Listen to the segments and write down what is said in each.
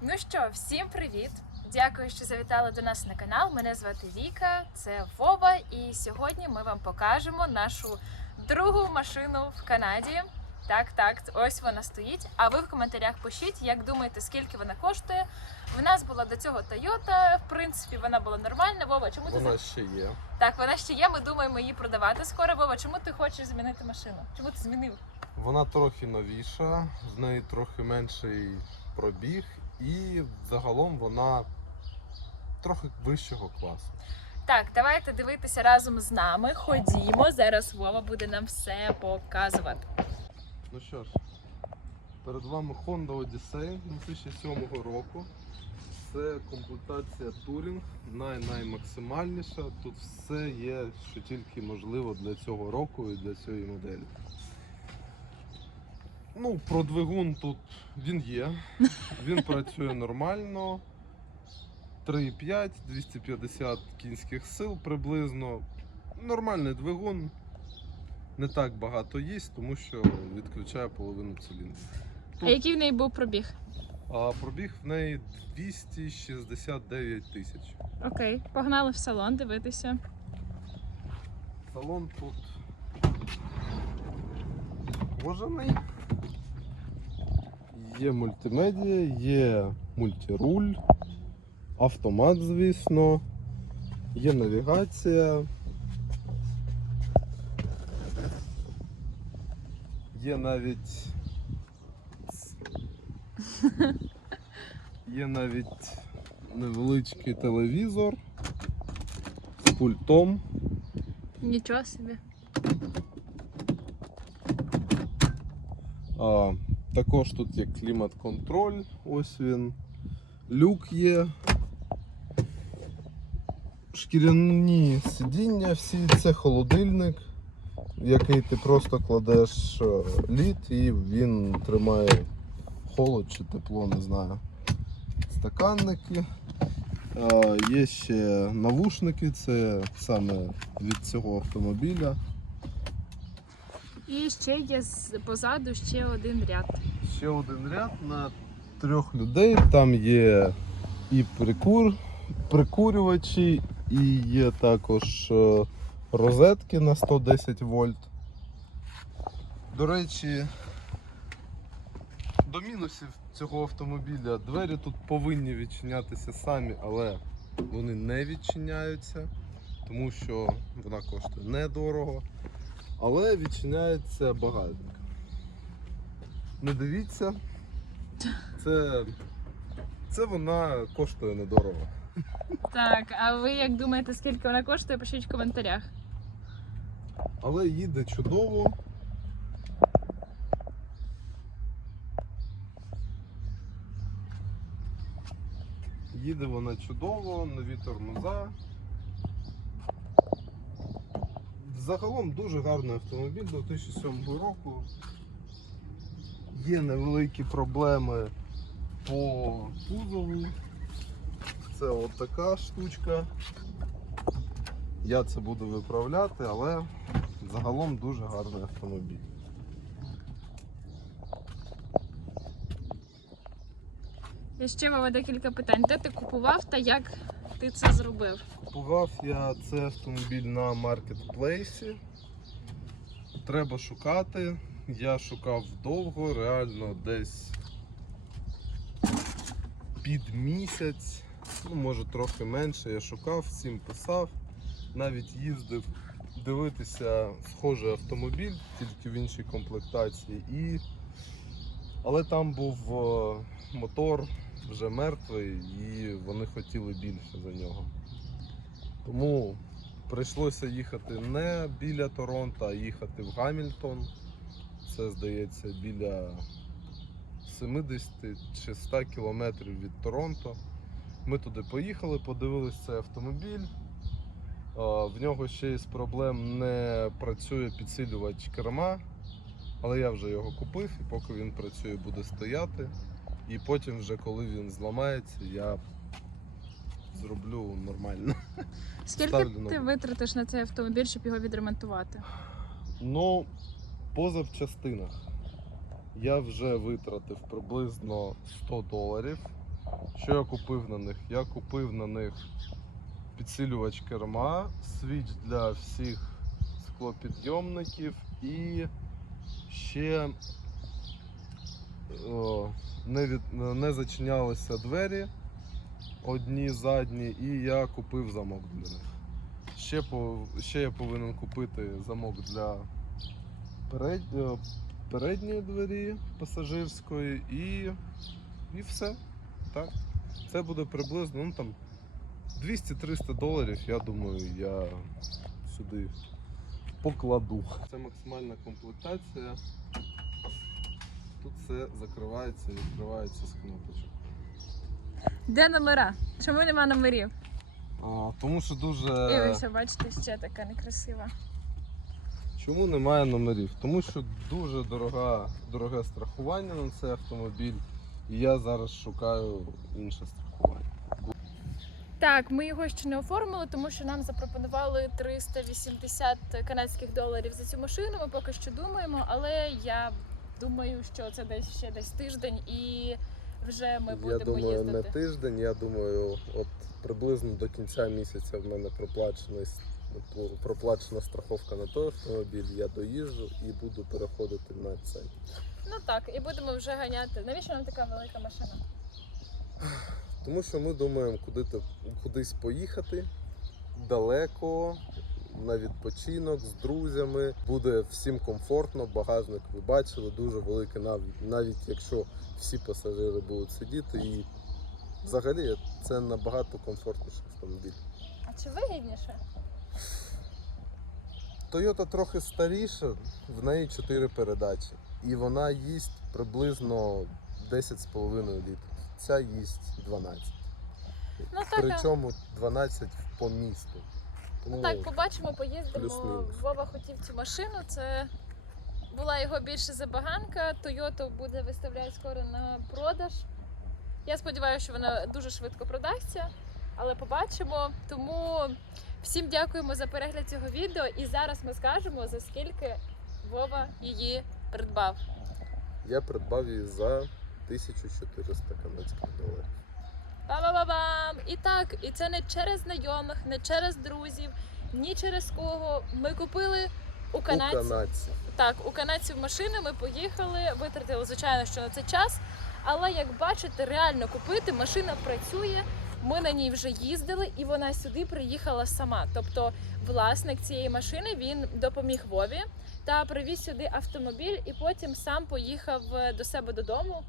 Ну що, всім привіт! Дякую, що завітали до нас на канал. Мене звати Віка, це Вова, і сьогодні ми вам покажемо нашу другу машину в Канаді. Так, так, ось вона стоїть. А ви в коментарях пишіть, як думаєте, скільки вона коштує. В нас була до цього Toyota, в принципі, вона була нормальна. Вова, чому ти Вона ще є. так? Вона ще є. Ми думаємо її продавати скоро. Вова, чому ти хочеш змінити машину? Чому ти змінив? Вона трохи новіша, в неї трохи менший пробіг, і загалом вона трохи вищого класу. Так, давайте дивитися разом з нами. Ходімо. Зараз Вова буде нам все показувати. Ну що ж, перед вами Honda Odyssey 2007 року. Це комплектація Touring, най-наймаксимальніша. Тут все є, що тільки можливо для цього року і для цієї моделі. Ну, про двигун тут він є. Він працює нормально. 3,5, 250 кінських сил приблизно. Нормальний двигун. Не так багато їсть, тому що відключає половину циліндрів. А який в неї був пробіг? А пробіг в неї 269 тисяч. Окей, погнали в салон дивитися. Салон тут кожаний. Є мультимедія, є мультируль, автомат, звісно, є навігація. Є навіть. Є навіть невеличкий телевізор з пультом. Нічого собі. А, також тут є клімат-контроль, ось він. Люк є. Шкіряні сидіння, всі це холодильник, в який ти просто кладеш е, лід і він тримає холод чи тепло, не знаю. Стаканники. Є ще навушники, це саме від цього автомобіля. І ще є позаду ще один ряд. Ще один ряд на трьох людей. Там є і прикур, прикурювачі, і є також е, розетки на 110 вольт. До речі, до мінусів цього автомобіля двері тут повинні відчинятися самі, але вони не відчиняються, тому що вона коштує недорого. Але відчиняється багажник. Не дивіться. Це, це вона коштує недорого. Так, а ви як думаєте, скільки вона коштує? Пишіть в коментарях. Але їде чудово. Їде вона чудово, нові тормоза. Загалом дуже гарний автомобіль 2007 року. Є невеликі проблеми по кузову. Це от така штучка. Я це буду виправляти, але загалом дуже гарний автомобіль. І ще Вова декілька питань. Де ти купував та як ти це зробив? Купував я цей автомобіль на маркетплейсі. Треба шукати. Я шукав довго, реально десь під місяць, ну може трохи менше. Я шукав, всім писав, навіть їздив дивитися схожий автомобіль, тільки в іншій комплектації. І... Але там був е, мотор вже мертвий і вони хотіли більше за нього. Тому прийшлося їхати не біля Торонто, а їхати в Гамільтон. Це, здається, біля 70 чи 100 кілометрів від Торонто. Ми туди поїхали, подивилися цей автомобіль. В нього ще із проблем не працює підсилювач керма, але я вже його купив і поки він працює, буде стояти. І потім, вже коли він зламається, я зроблю нормально. Скільки Ставлю ти новий. витратиш на цей автомобіль, щоб його відремонтувати? Ну, по запчастинах я вже витратив приблизно 100 доларів. Що я купив на них? Я купив на них підсилювач керма, свіч для всіх склопідйомників і ще не, від, не зачинялися двері одні задні, і я купив замок для них. Ще, по, ще я повинен купити замок для перед, е, передньої двері пасажирської і, і все. Так. Це буде приблизно ну, там, 200-300 доларів, я думаю, я сюди покладу. Це максимальна комплектація. Все закривається і відкривається з кнопочок. Де номера? Чому нема номерів? А, тому що дуже. ви ще бачите, ще така некрасива. Чому немає номерів? Тому що дуже дорога, дороге страхування на цей автомобіль, і я зараз шукаю інше страхування. Так, ми його ще не оформили, тому що нам запропонували 380 канадських доларів за цю машину. Ми поки що думаємо, але я думаю, що це десь ще десь тиждень і вже ми будемо я думаю, їздити. не тиждень, я думаю, от приблизно до кінця місяця в мене проплачена, проплачена страховка на той автомобіль, я доїжджу і буду переходити на цей. Ну так, і будемо вже ганяти. Навіщо нам така велика машина? Тому що ми думаємо, куди кудись поїхати далеко. На відпочинок з друзями буде всім комфортно. Багажник ви бачили, дуже великий, навіть навіть якщо всі пасажири будуть сидіти. І взагалі це набагато комфортніший автомобіль. А чи вигідніше? Toyota трохи старіша, в неї 4 передачі. І вона їсть приблизно 10,5 літрів. Ця їсть 12. Ну Причому 12 по місту. Ну Тому так, побачимо, поїздимо. плюс-мінус. Вова хотів цю машину. Це була його більше забаганка. Toyota буде виставляти скоро на продаж. Я сподіваюся, що вона дуже швидко продасться, але побачимо. Тому всім дякуємо за перегляд цього відео. І зараз ми скажемо, за скільки Вова її придбав. я придбав її за 1400 канадських доларів. Ба-ба-ба-бам! І так, і це не через знайомих, не через друзів, ні через кого. Ми купили у У канадців. канадців. Так, у канадців машини ми поїхали, витратили, звичайно, що на це час. Але як бачите, реально купити машина працює. Ми на ній вже їздили, і вона сюди приїхала сама. Тобто, власник цієї машини він допоміг Вові та привіз сюди автомобіль, і потім сам поїхав до себе додому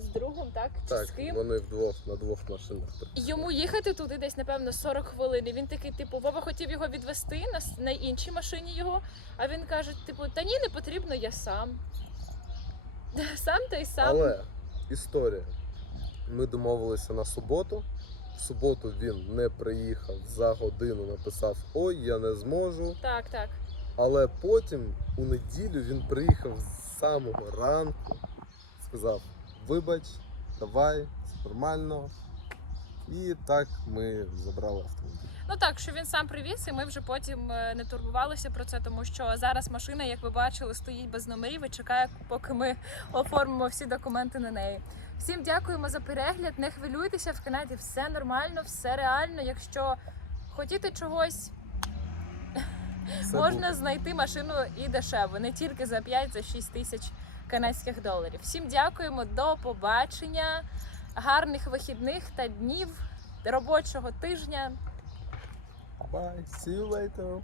з другом, так чи Так, з ким. вони вдвох на двох машинах. Йому їхати туди десь, напевно, 40 хвилин. І він такий, типу, Вова хотів його відвести на, с- на іншій машині його. А він каже: типу, та ні, не потрібно, я сам. Сам та й сам. Але історія. Ми домовилися на суботу. В суботу він не приїхав за годину, написав Ой, я не зможу. Так, так. Але потім у неділю він приїхав з самого ранку, сказав: Вибач, давай, все нормально. І так ми забрали автомобіль. Ну так, що він сам привіз, і ми вже потім е, не турбувалися про це, тому що зараз машина, як ви бачили, стоїть без номерів і чекає, поки ми оформимо всі документи на неї. Всім дякуємо за перегляд. Не хвилюйтеся в Канаді, все нормально, все реально. Якщо хотіте чогось, Все можна буде. знайти машину і дешево, не тільки за 5-6 тисяч канадських доларів. Всім дякуємо, до побачення, гарних вихідних та днів робочого тижня. Bye, see you later.